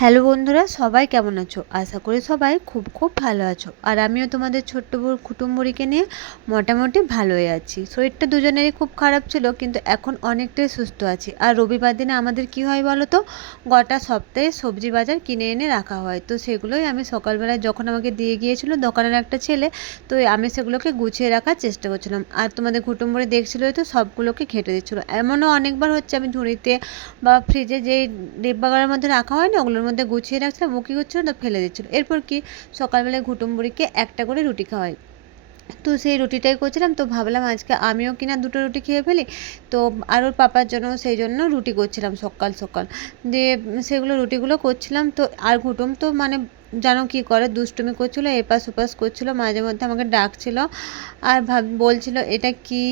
Hello বন্ধুরা, সবাই কেমন আছো? আশা করি সবাই খুব খুব ভালো আছো। আর আমিও তোমাদের ছোট্ট কুটুম্বরিকে নিয়ে মোটামুটি ভালোই আছি। শরীরটা দুজনেরই খুব খারাপ ছিল, কিন্তু এখন অনেকটাই সুস্থ আছি। আর রবিবার দিনে আমাদের কি হয় বলো তো, গোটা সপ্তাহে সবজি বাজার কিনে এনে রাখা হয়। তো সেগুলোই আমি সকালবেলায় যখন আমাকে দিয়ে গিয়েছিল দোকানের একটা ছেলে, তো আমি সেগুলোকে গুছিয়ে রাখার চেষ্টা করছিলাম। আর তোমাদের কুটুম্বরি দেখছিলোই তো, সবগুলোকে ঘেঁটে দিচ্ছিলো। এমনও অনেকবার হচ্ছে আমি ঝুড়িতে বা ফ্রিজে যেই ডিব্বাগুলোর মধ্যে রাখা হয় না, ওগুলোর মধ্যে গুছিয়ে রাখছিলাম, ও কী করছিলো না ফেলে দিচ্ছিলো। এরপর কি, সকালবেলায় ঘুটুম্বুরিকে একটা করে রুটি খাওয়াই। তো সেই রুটিটাই করছিলাম, তো ভাবলাম আজকে আমিও কিনা দুটো রুটি খেয়ে ফেলি। তো আর ওর পাপার জন্য সেই জন্য রুটি করছিলাম সকাল সকাল। দিয়ে সেগুলো রুটিগুলো করছিলাম। তো আর ঘুটুম তো মানে জানো কী করে, দুষ্টুমি করছিলো, এপাশ ওপাশ করছিলো, মাঝে মধ্যে আমাকে ডাকছিল আর বলছিল এটা কি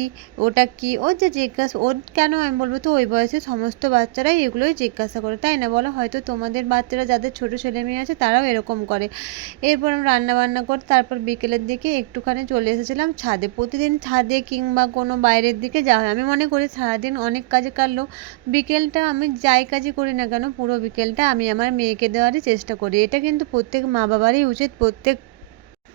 ওটা কি, ও যে জিজ্ঞাসা, ওর কেন আমি বলবো, তো ওই বয়সে সমস্ত বাচ্চারাই এগুলোই জিজ্ঞাসা করে, তাই না বলো? হয়তো তোমাদের বাচ্চারা যাদের ছোটো ছেলে মেয়ে আছে তারাও এরকম করে। এরপর আমি রান্না বান্না করে তারপর বিকেলের দিকে একটুখানি চলে এসেছিলাম ছাদে। প্রতিদিন ছাদে কিংবা কোনো বাইরের দিকে যাওয়া হয়। আমি মনে করি সারাদিন অনেক কাজে কাটলেও বিকেলটা আমি যাই কাজই করি না কেন, পুরো বিকেলটা আমি আমার মেয়েকে দেওয়ারই চেষ্টা করি। এটা কিন্তু প্রত্যেক মা বাবারই উচিত, প্রত্যেক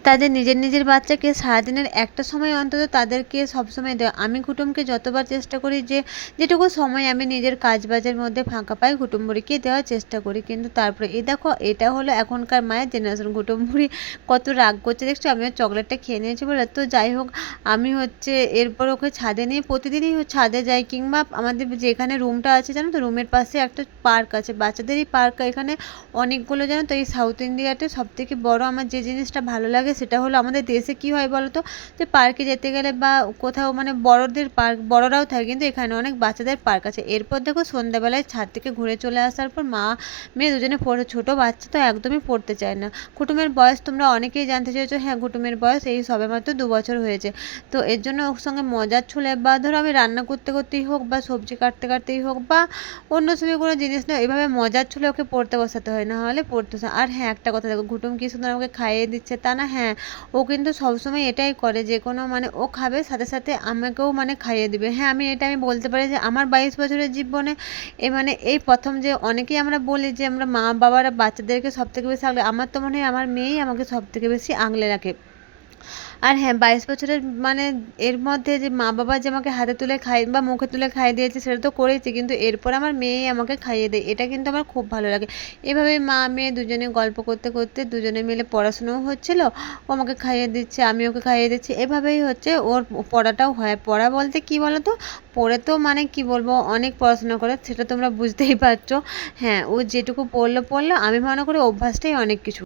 তাদের নিজের নিজের বাচ্চাকে সারাদিনের একটা সময় অন্তত তাদেরকে সবসময় দেওয়া। আমি কুটুমকে যতবার চেষ্টা করি যে যেটুকু সময় আমি নিজের কাজ বাজের মধ্যে ফাঁকা পাই, কুটুম্বুরিকে দেওয়ার চেষ্টা করি। কিন্তু তারপরে এই দেখো, এটা হলো এখনকার মায়ের জেনারেশন। কুটুম্বুরি কত রাগ করছে দেখছো, আমিও চকলেটটা খেয়ে নিয়েছি বলে। তো যাই হোক, আমি হচ্ছে এরপর ওকে ছাদে নিয়ে প্রতিদিনই ছাদে যাই, কিংবা আমাদের যেখানে রুমটা আছে জানো তো, রুমের পাশে একটা পার্ক আছে, বাচ্চাদেরই পার্ক। এখানে অনেকগুলো, জানো তো, এই সাউথ ইন্ডিয়াতে সবথেকে বড় আমার যে জিনিসটা ভালো লাগে সেটা হলো, আমাদের দেশে কি হয় বলো তো, যে পার্কে যেতে গেলে বা কোথাও মানে বড়দের পার্ক, বড়রাও থাকে, কিন্তু এখানে অনেক বাচ্চাদের পার্ক আছে। এরপর দেখো সন্ধ্যাবেলায় ছাদ থেকে ঘুরে চলে আসার পর মা মেয়ে দুজনে পড়ে, ছোটো বাচ্চা তো একদমই পড়তে চায় না। কুটুমের বয়স তোমরা অনেকেই জানতে চেয়েছো, হ্যাঁ কুটুমের বয়স এই সবেমাত্র 2 বছর হয়েছে। তো এর জন্য ওর সঙ্গে মজার ছলে বা ধরো আমি রান্না করতে করতেই হোক বা সবজি কাটতে কাটতেই হোক বা অন্য সময় কোনো জিনিস না, এভাবে মজার ছলে ওকে পড়তে বসাতে হয়, না হলে পড়তে। আর হ্যাঁ, একটা কথা দেখো, ঘুটুম কি সুন্দর আমাকে খাইয়ে দিচ্ছে তা না, হ্যাঁ ও কিন্তু সবসময় এটাই করে, যে কোনো মানে ও খাবে সাথে সাথে আমাকেও মানে খাইয়ে দিবে। হ্যাঁ, আমি বলতে পারি যে আমার 22 বছরের জীবনে মানে এই প্রথম, যে অনেকেই আমরা বলি যে আমরা মা বাবারা বাচ্চাদেরকে সব থেকে বেশি আগলে, আমার তো মনে হয় আমার মেয়েই আমাকে সব থেকে বেশি আগলে রাখে। আর হ্যাঁ, 22 বছরের মানে এর মধ্যে যে মা বাবা যে আমাকে হাতে তুলে খাই বা মুখে তুলে খাইয়ে দিয়েছে সেটা তো করেছি, কিন্তু এরপর আমার মেয়েই আমাকে খাইয়ে দেয়, এটা কিন্তু আমার খুব ভালো লাগে। এভাবে মা মেয়ে দুজনে গল্প করতে করতে দুজনে মিলে পড়াশুনোও হচ্ছিলো, ও আমাকে খাইয়ে দিচ্ছে আমি ওকে খাইয়ে দিচ্ছি, এভাবেই হচ্ছে ওর পড়াটাও হয়। পড়া বলতে কি বলো তো, পড়ে তো মানে কি বলবো, অনেক পড়াশোনা করে, সেটা তোমরা বুঝতেই পারছো। হ্যাঁ, ও যেটুকু পড়লো, আমি মনে করি অভ্যাসটাই অনেক কিছু।